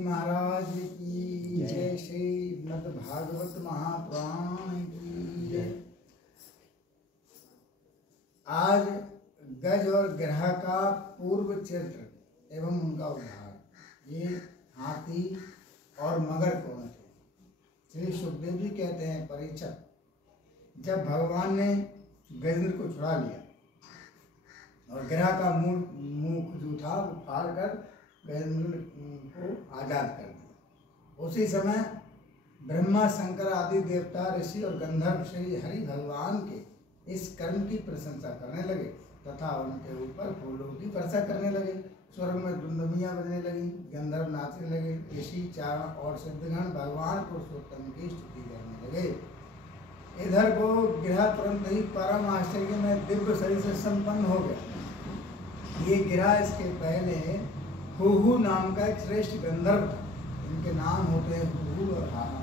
महाराज की जय। श्रीमद् भागवत महापुराण की जय। आज गज और ग्रह का पूर्व चरित्र एवं उनका उद्धार। ये हाथी और मगर कौन थे? श्री सुखदेव जी कहते हैं, परीक्षित, जब भगवान ने गजेंद्र को छुड़ा लिया और ग्रह का मुख जो था वो फाड़ कर गजेंद्र को आजाद कर दिया, उसी समय ब्रह्मा, शंकर आदि देवता, ऋषि और गंधर्व श्री हरि भगवान के इस कर्म की प्रशंसा करने लगे तथा उनके ऊपर फूलों की वर्षा करने लगे। स्वर्ग में दुंदुभियां बजने लगी, गंधर्व नाचने लगे, ऋषि, चारण और सिद्धगण भगवान पुरुषोत्तम की स्तुति करने लगे। इधर वो गिरह तुरंत ही परम आश्चर्य में दिव्य शरीर से संपन्न हो गया। ये गिरह इसके पहले हुहु नाम का एक श्रेष्ठ गंधर्व था। इनके नाम होते हैं हुहु और हाहा।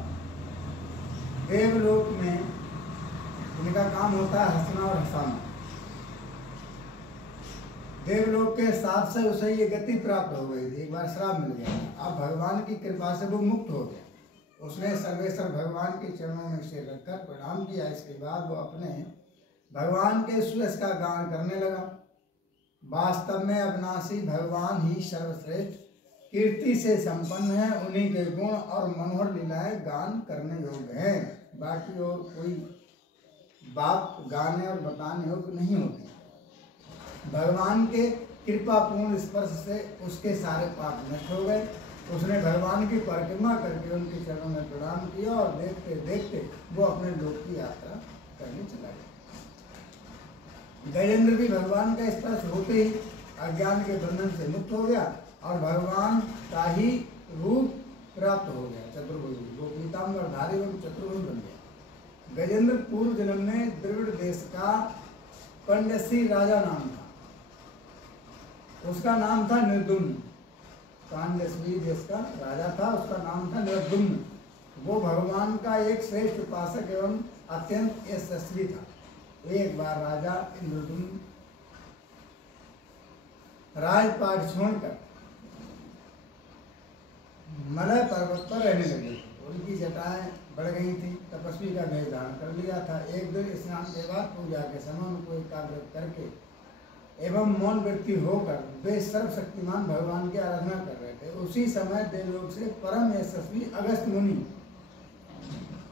देवलोक में इनका काम होता है हंसना और हंसाना। देवलोक के साथ से उसे ये गति प्राप्त हो गई थी। एक बार श्राप मिल गया, अब भगवान की कृपा से वो मुक्त हो गया। उसने सर्वेश्वर भगवान के चरणों में सिर रखकर प्रणाम किया। इसके बाद वो अपने भगवान के सुयश का गान करने लगा। वास्तव में अविनाशी भगवान ही सर्वश्रेष्ठ कीर्ति से संपन्न है। उन्हीं के गुण और मनोहर लीलाएं गान करने योग्य हैं। बाकी और कोई बात गाने और बताने योग्य नहीं होती। भगवान के कृपापूर्ण स्पर्श से उसके सारे पाप नष्ट हो गए। उसने भगवान की परिक्रमा करके उनके चरणों में प्रणाम किया और देखते देखते वो अपने लोक की यात्रा करने चला गया। गजेंद्र भी भगवान का स्पर्श होते ही अज्ञान के बंधन से मुक्त हो गया और भगवान का ही रूप प्राप्त हो गया। चतुर्भुज, वो पीताम्बरधारी एवं चतुर्भुज बन गया। गजेंद्र पूर्व जन्म में द्रविड़ देश का पंडसी राजा नाम था। उसका नाम था निर्दुम्न। पांडवी देश का राजा था, उसका नाम था निर्दुम्न। वो भगवान का एक श्रेष्ठ उपासक एवं अत्यंत यशस्वी था। एक बार राजा इंद्रदुम्न राजपाट छोड़कर मलय पर्वत पर रहने लगे। उनकी जटाएं बढ़ गई थी। तपस्वी का वेश धारण कर लिया था। एक दिन स्नान के बाद पूजा के समय उनको एकाग्र करके एवं मौन वृत्ति होकर वे सर्वशक्तिमान भगवान की आराधना कर रहे थे। उसी समय देवलोक से परम यशस्वी अगस्त मुनि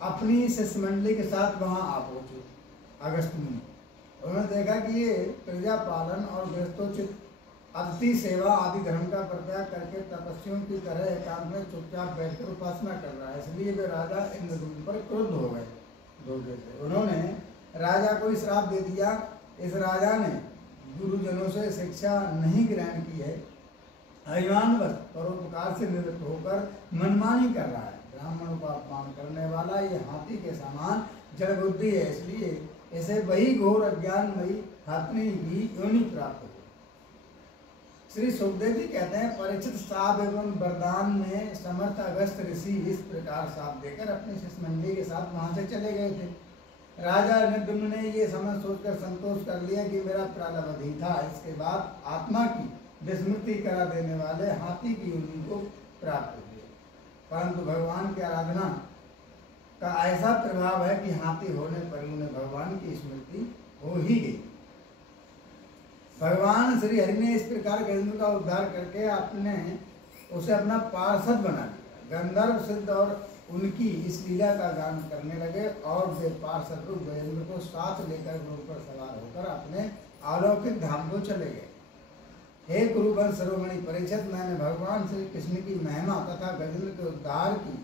अपनी शिष्य मंडली के साथ वहां आ पहुंचे। अगस्त मुनि, उन्होंने देखा कि ये प्रजा पालन और गृहस्थोचित अतिथि सेवा आदि धर्म का परित्याग करके तपस्वियों की तरह एकांत में चुपचाप बैठकर उपासना कर रहा है। इसलिए वे राजा इंद्रदुम्न पर क्रुद्ध हो गए। उन्होंने राजा को श्राप दे दिया। इस राजा ने गुरुजनों से शिक्षा नहीं ग्रहण की है। अभिमानवश परोपकार से निवृत्त होकर मनमानी कर रहा है। ब्राह्मणों का अपमान करने वाला ये हाथी के समान जड़ बुद्धि है। इसलिए इसे वही घोर अज्ञानमयी हाथनी की योनि प्राप्त हो। श्री सुखदेव जी कहते हैं, परीक्षित साप एवं वरदान में समर्थ अगस्त ऋषि इस प्रकार साप देकर अपने शिष्य मंडली के साथ वहां से चले गए थे। राजा निर्दुम्न ने ये समझ सोचकर संतोष कर लिया कि मेरा प्रारब्ध ही था। इसके बाद आत्मा की विस्मृति करा देने वाले हाथी की योनि को प्राप्त हो गया। परंतु भगवान की आराधना का ऐसा प्रभाव है कि हाथी होने पर उन्हें भगवान की स्मृति हो ही गई। भगवान श्री हरि ने इस प्रकार गजेंद्र का उद्धार करके उसे अपना पार्षद बना दिया। गंधर्व, सिद्ध और उनकी इस लीला का गान करने लगे और वे पार्षद रूप गजेंद्र को साथ लेकर घोड़ पर सवार होकर अपने अलौकिक धाम को चले गए। हे कुरुवंश शिरोमणि परीक्षित, मैंने भगवान श्री कृष्ण की महिमा तथा गजेंद्र के उद्धार की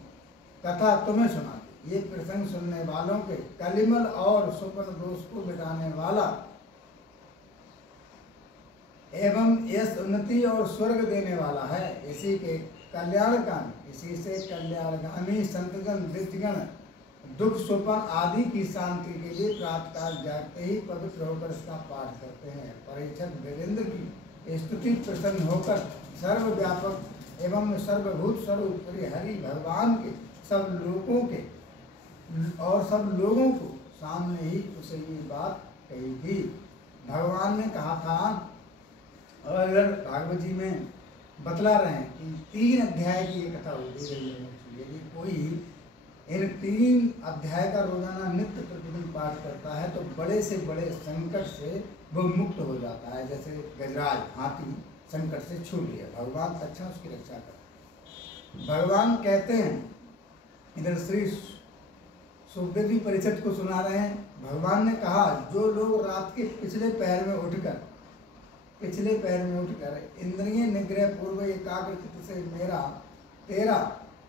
कथा तुम्हें सुना। ये प्रसंग सुनने वालों के कलिमल और सुपन दोष को मिटाने वाला एवं यश, उन्नति और स्वर्ग देने वाला है। इसी के कल्याणकामी, इसी से कल्याणगामी संतगण, दृष्टिगण दुख, सुपन आदि की शांति के लिए प्रातः काल जागते ही पवित्र होकर इसका पाठ करते हैं। परीक्षित, गजेंद्र की स्तुति प्रसन्न होकर सर्वव्यापक एवं सर्वभूत स्वरूप हरि भगवान के सब लोगों को सामने ही उसे ये बात कही थी। भगवान ने कहा था, और भागवत जी में बतला रहे हैं कि 3 अध्याय की ये कथा होती है। यदि कोई इन 3 अध्याय का रोजाना नित्य प्रतिदिन पाठ करता है तो बड़े से बड़े संकट से वो मुक्त हो जाता है। जैसे गजराज हाथी संकट से छूट गया, भगवान तत्क्षण उसकी रक्षा करते। भगवान कहते हैं, इधर श्री सुखदेव जी परिषद को सुना रहे हैं। भगवान ने कहा, जो लोग रात के पिछले पहर में उठकर इंद्रिय निग्रह पूर्व एकाग्र चित्त से मेरा तेरा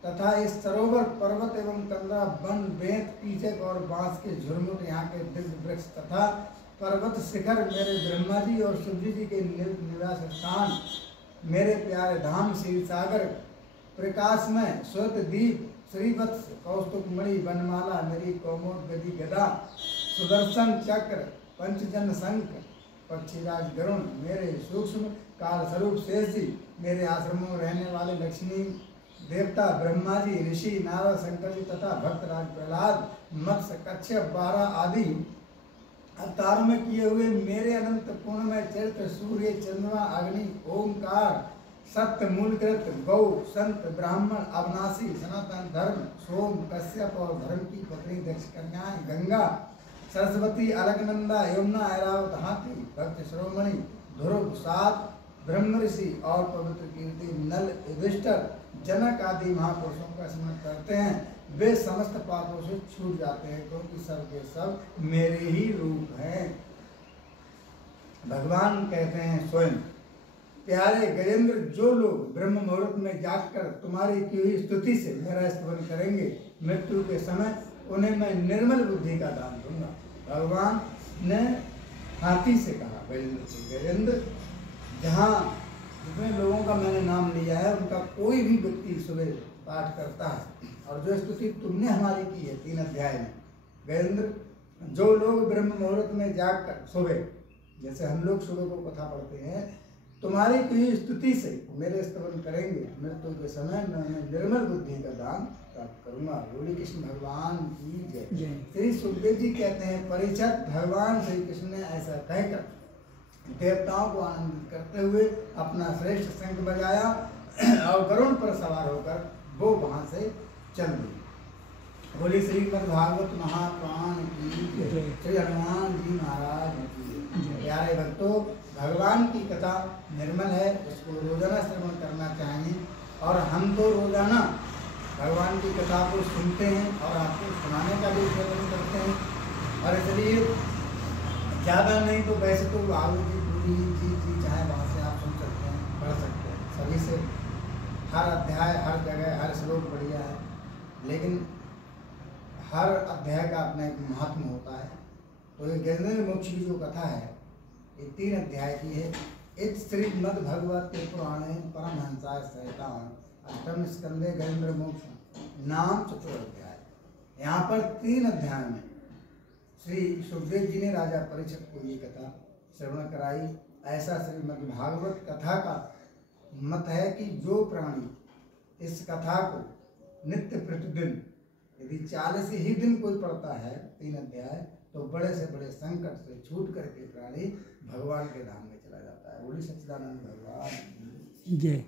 तथा इस सरोवर पर्वत एवं कंदरा वन बेंत पीचक और बांस के झुरमुट यहाँ के दिव्य वृक्ष तथा पर्वत शिखर मेरे ब्रह्मा जी और शिवजी जी के निवास स्थान, मेरे प्यारे धाम श्री सागर प्रकाश में श्वेत दीप श्रीवत्स कौस्तुभमणि वनमाला मेरी कौमोद गदी गदा सुदर्शन चक्र पंचजन शंख पक्षीराज गरुण मेरे सूक्ष्म काल स्वरूप शेष जी, मेरे आश्रमों में रहने वाले लक्ष्मी देवता ब्रह्मा जी ऋषि नारद शंकर जी तथा भक्तराज प्रहलाद मत्स्य कच्छप 12 आदि अवतारों में किए हुए मेरे अनंत पूर्णमय चरित्र सूर्य चंद्रमा अग्नि ओंकार सत्य मूलकृत गौ संत ब्राह्मण अविनाशी सनातन धर्म सोम कश्यप और धर्म की पत्नी दक्ष कन्याएं गंगा सरस्वती अलकनंदा यमुना ऐरावत हाथी भक्त श्रोमणि ध्रुव 7 ब्रह्म ऋषि और पवित्र कीर्ति नल युधिष्ठिर जनक आदि महापुरुषों का स्मरण करते हैं, वे समस्त पापों से छूट जाते हैं, क्योंकि सब के सब मेरे ही रूप हैं। भगवान कहते हैं स्वयं, प्यारे गजेंद्र, जो लोग ब्रह्म मुहूर्त में जागकर तुम्हारी की हुई स्तुति से मेरा स्तवन करेंगे, मृत्यु के समय उन्हें मैं निर्मल बुद्धि का दान दूंगा। भगवान ने हाथी से कहा, गजेंद्र, जहाँ जितने लोगों का मैंने नाम लिया है उनका कोई भी व्यक्ति सुबह पाठ करता है और जो स्तुति तुमने हमारी की है 3 अध्याय में, गजेंद्र, जो लोग ब्रह्म मुहूर्त में जागकर सुबह, जैसे हम लोग सुबह को कथा पढ़ते हैं, तुम्हारी की स्तुति से मेरे स्तवन करेंगे, मृत्यु के समय मैं उन्हें निर्मल बुद्धि का दान प्राप्त करूंगा। बोली कृष्ण भगवान की जय। श्री सुखदेव जी कहते हैं, परिषद भगवान श्री कृष्ण ने ऐसा कहकर देवताओं को आनंदित करते हुए अपना श्रेष्ठ शंख बजाया और गरुड़ पर सवार होकर वो वहां से चल दिए। बोली श्रीमद् भागवत महापुराण की जय। श्री हनुमान जी महाराज की। प्यारे भक्तों, भगवान की कथा निर्मल है, उसको रोजाना श्रवण करना चाहिए और हम तो रोजाना भगवान की कथा को सुनते हैं और आपको सुनाने का भी प्रयत्न करते हैं। और इसलिए ज़्यादा नहीं तो वैसे तो आलू की पूरी चीज चाहे वहाँ से आप सुन सकते हैं, पढ़ सकते हैं सभी से। हर अध्याय हर जगह हर श्लोक बढ़िया है, लेकिन हर अध्याय का अपना एक महत्व होता है। तो ये गजेंद्र मोक्ष की जो कथा है ये 3 अध्याय की है। एक श्रीमद् भगवत पुराणे परमहंसाय सहिताम अष्टम स्कंदे गजेंद्र मोक्ष नाम 4 अध्याय। यहाँ पर 3 अध्याय में श्री सुखदेव जी ने राजा परीक्षित को ये कथा श्रवण कराई। ऐसा श्रीमद् भागवत कथा का मत है कि जो प्राणी इस कथा को नित्य प्रतिदिन यदि 40 ही दिन कोई पढ़ता है 3 अध्याय, तो बड़े से बड़े संकट से छूट करके प्राणी भगवान के धाम में चला जाता है। बोली सच्चिदानंद भगवान जय।